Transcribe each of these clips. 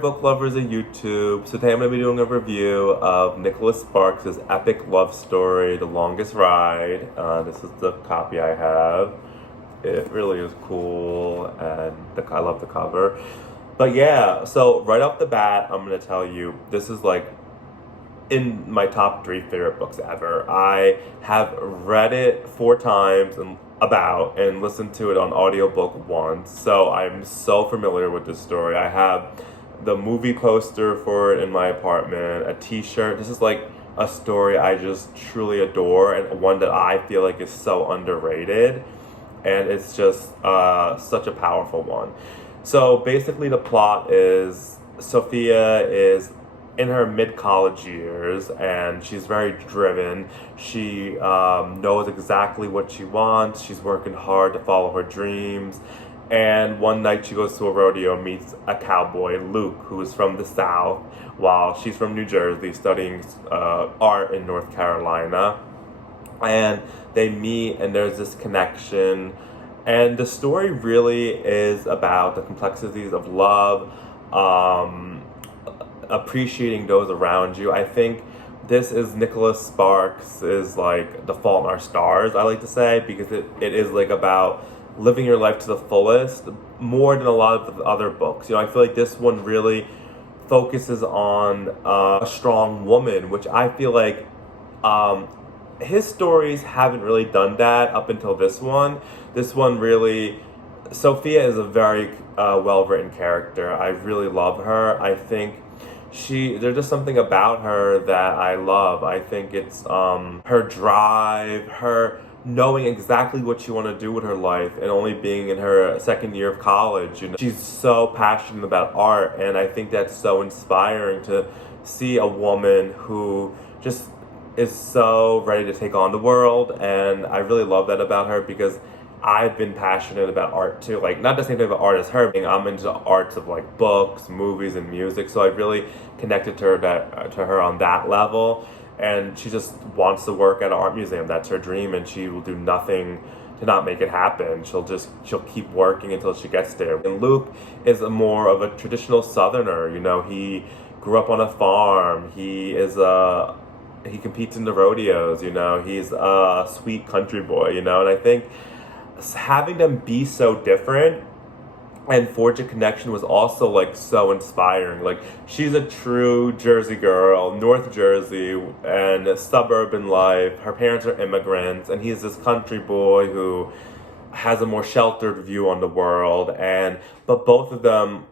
book lovers of YouTube. So today I'm going to be doing a review of Nicholas Sparks' epic love story, The Longest Ride. This is the copy I have. It really is cool, and I love the cover. But yeah, so right off the bat, I'm going to tell you, this is like in my top 3 favorite books ever. I have read it 4 times and listened to it on audiobook once, so I'm so familiar with this story. I have the movie poster for it in my apartment, a t-shirt. This is like a story I just truly adore, and one that I feel like is so underrated, and it's just such a powerful one. So basically the plot is Sophia is in her mid-college years, and she's very driven. She knows exactly what she wants. She's working hard to follow her dreams. And one night she goes to a rodeo and meets a cowboy, Luke, who is from the South, while she's from New Jersey studying art in North Carolina. And they meet, and there's this connection. And the story really is about the complexities of love, appreciating those around you. I think this is Nicholas Sparks is like The Fault in Our Stars, I like to say, because it is like about living your life to the fullest more than a lot of the other books. I feel like this one really focuses on a strong woman, which I feel like his stories haven't really done that up until this one. This one really, Sophia is a very well-written character. I really love her. I think there's just something about her that I love. I think it's her drive, her knowing exactly what she wants to do with her life, and only being in her second year of college. She's so passionate about art, and I think that's so inspiring to see a woman who just is so ready to take on the world. And I really love that about her, because I've been passionate about art too. Like, not the same thing about art as her. I'm into the arts of like books, movies, and music. So I really connected to her on that level. And she just wants to work at an art museum. That's her dream, and she will do nothing to not make it happen. She'll keep working until she gets there. And Luke is more of a traditional Southerner. He grew up on a farm. He competes in the rodeos. He's a sweet country boy. And I think having them be so different and forge a connection was also like so inspiring. Like, she's a true Jersey girl, North Jersey, and suburban life. Her parents are immigrants, and he's this country boy who has a more sheltered view on the world. But both of them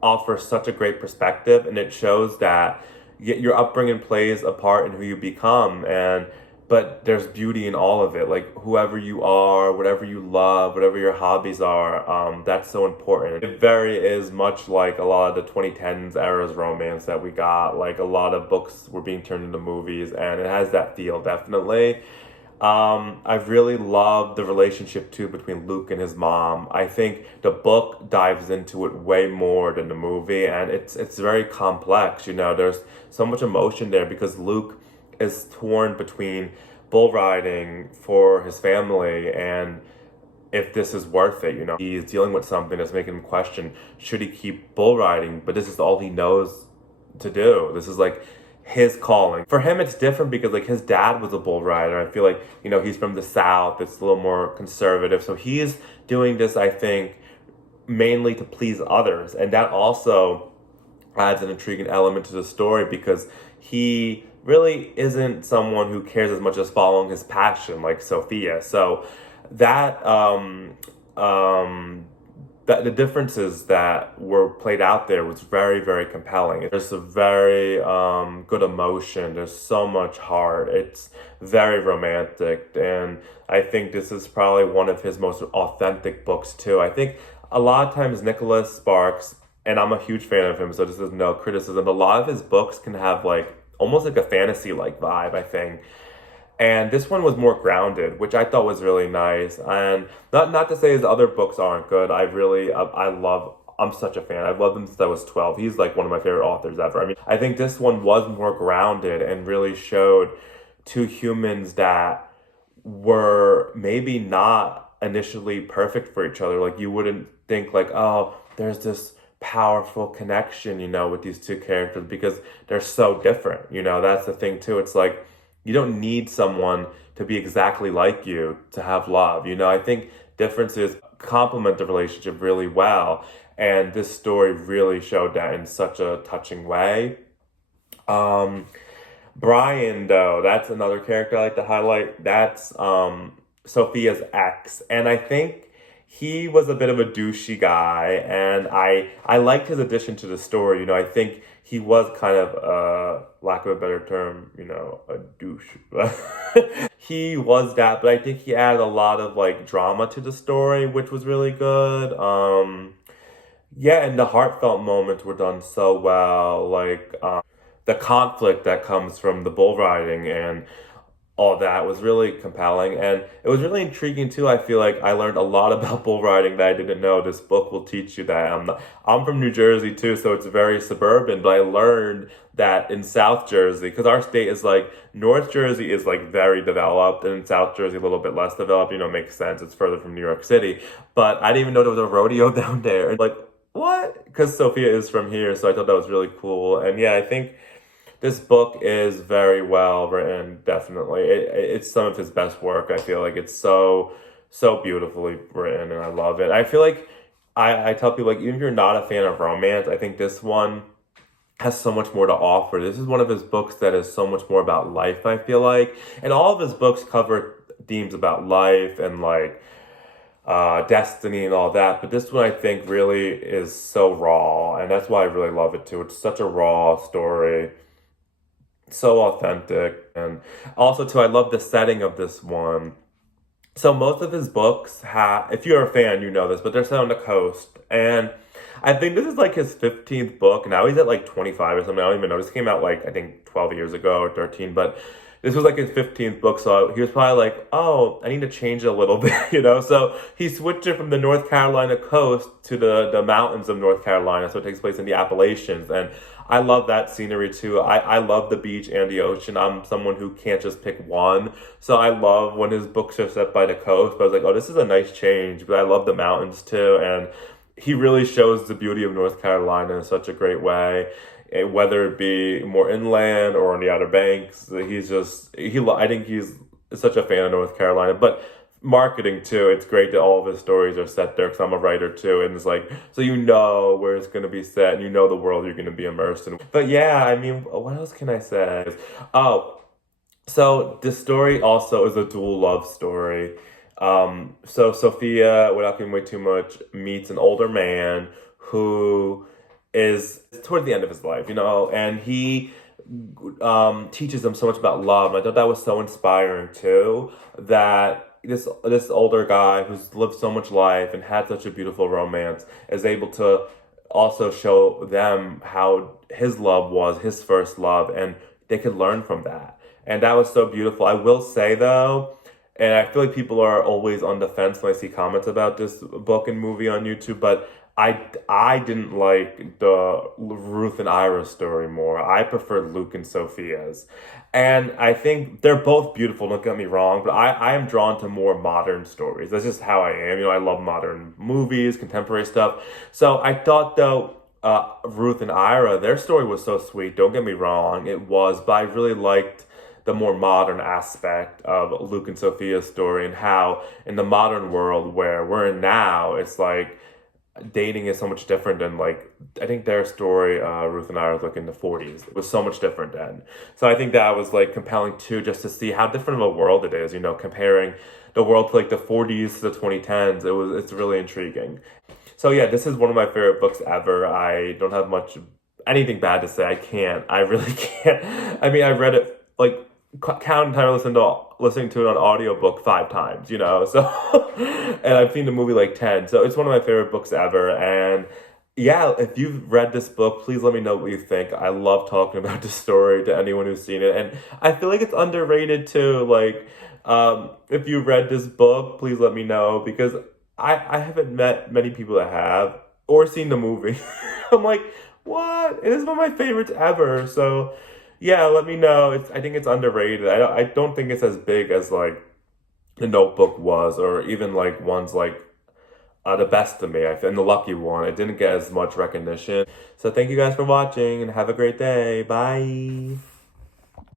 offer such a great perspective, and it shows that your upbringing plays a part in who you become. But there's beauty in all of it. Like, whoever you are, whatever you love, whatever your hobbies are, that's so important. It very is much like a lot of the 2010s era's romance that we got. Like, a lot of books were being turned into movies, and it has that feel, definitely. I've really loved the relationship too between Luke and his mom. I think the book dives into it way more than the movie, and it's very complex. There's so much emotion there, because Luke is torn between bull riding for his family and if this is worth it. He's dealing with something that's making him question, should he keep bull riding? But this is all he knows to do. This is like his calling. For him, it's different because like his dad was a bull rider. I feel like, he's from the South. It's a little more conservative. So he's doing this, I think, mainly to please others. And that also adds an intriguing element to the story, because he really isn't someone who cares as much as following his passion like Sophia. So that the differences that were played out there was very, very compelling. There's a very good emotion. There's so much heart. It's very romantic, and I think this is probably one of his most authentic books too. I think a lot of times Nicholas Sparks, and I'm a huge fan of him, so this is no criticism, but a lot of his books can have like almost like a fantasy-like vibe, I think. And this one was more grounded, which I thought was really nice. And not to say his other books aren't good. I'm such a fan. I've loved him since I was 12. He's like one of my favorite authors ever. I think this one was more grounded and really showed two humans that were maybe not initially perfect for each other. Like, you wouldn't think like, oh, there's this powerful connection, with these two characters because they're so different. That's the thing too. It's like you don't need someone to be exactly like you to have love. I think differences complement the relationship really well. And this story really showed that in such a touching way. Um, Brian, though, that's another character I like to highlight. That's Sophia's ex, and I think he was a bit of a douchey guy, and I liked his addition to the story. I think he was kind of, lack of a better term, a douche. He was that, but I think he added a lot of like drama to the story, which was really good. Yeah, and the heartfelt moments were done so well. Like the conflict that comes from the bull riding and all that was really compelling. And it was really intriguing too. I feel like I learned a lot about bull riding that I didn't know. This book will teach you that. I'm from New Jersey too, so it's very suburban, but I learned that in South Jersey, because our state is like, North Jersey is like very developed, and South Jersey a little bit less developed. Makes sense. It's further from New York City. But I didn't even know there was a rodeo down there. And like, what? Because Sophia is from here, so I thought that was really cool. And yeah, I think this book is very well written, definitely. It's some of his best work. I feel like it's so beautifully written, and I love it. I feel like I tell people, like, even if you're not a fan of romance, I think this one has so much more to offer. This is one of his books that is so much more about life, I feel like. And all of his books cover themes about life and like destiny and all that. But this one I think really is so raw, and that's why I really love it too. It's such a raw story, so authentic. And also too, I love the setting of this one. So most of his books have, if you're a fan, you know this, but they're set on the coast. And I think this is like his 15th book. Now he's at like 25 or something. I don't even know. This came out like, I think 12 years ago or 13, but this was like his 15th book. So he was probably like, oh, I need to change it a little bit. So he switched it from the North Carolina coast to the mountains of North Carolina. So it takes place in the Appalachians. And I love that scenery too. I love the beach and the ocean. I'm someone who can't just pick one. So I love when his books are set by the coast. But I was like, oh, this is a nice change. But I love the mountains too. And he really shows the beauty of North Carolina in such a great way. Whether it be more inland or on the Outer Banks, I think he's such a fan of North Carolina. But marketing too, it's great that all of his stories are set there because I'm a writer too, and it's like, so where it's going to be set, and the world you're going to be immersed in. But yeah, I mean, what else can I say? Oh, so this story also is a dual love story. So Sophia, without giving away too much, meets an older man who is toward the end of his life, and he teaches them so much about love. And I thought that was so inspiring too, that this older guy who's lived so much life and had such a beautiful romance is able to also show them how his love was his first love, and they could learn from that. And that was so beautiful. I will say though, and I feel like people are always on the fence when I see comments about this book and movie on YouTube, but I didn't like the Ruth and Ira story more. I preferred Luke and Sophia's. And I think they're both beautiful, don't get me wrong, but I am drawn to more modern stories. That's just how I am. I love modern movies, contemporary stuff. So I thought though, Ruth and Ira, their story was so sweet. Don't get me wrong, it was, but I really liked the more modern aspect of Luke and Sophia's story, and how in the modern world where we're in now, it's like dating is so much different than, like, I think their story, Ruth and I, was like in the 40s. It was so much different then. So I think that was like compelling too, just to see how different of a world it is, comparing the world to like the 40s to the 2010s. It's really intriguing. So yeah, this is one of my favorite books ever. I don't have anything bad to say. I can't. I really can't. I mean, I read it like counting time listening to it on audiobook 5 times, so and I've seen the movie like 10. So it's one of my favorite books ever. And yeah, if you've read this book, please let me know what you think. I love talking about the story to anyone who's seen it, and I feel like it's underrated too. Like, if you read this book, please let me know, because I haven't met many people that have or seen the movie. I'm like, what? It is one of my favorites ever. So yeah, let me know. I think it's underrated. I don't think it's as big as like The Notebook was, or even like ones like the best to me, I feel, and the lucky one. It didn't get as much recognition. So thank you guys for watching and have a great day. Bye.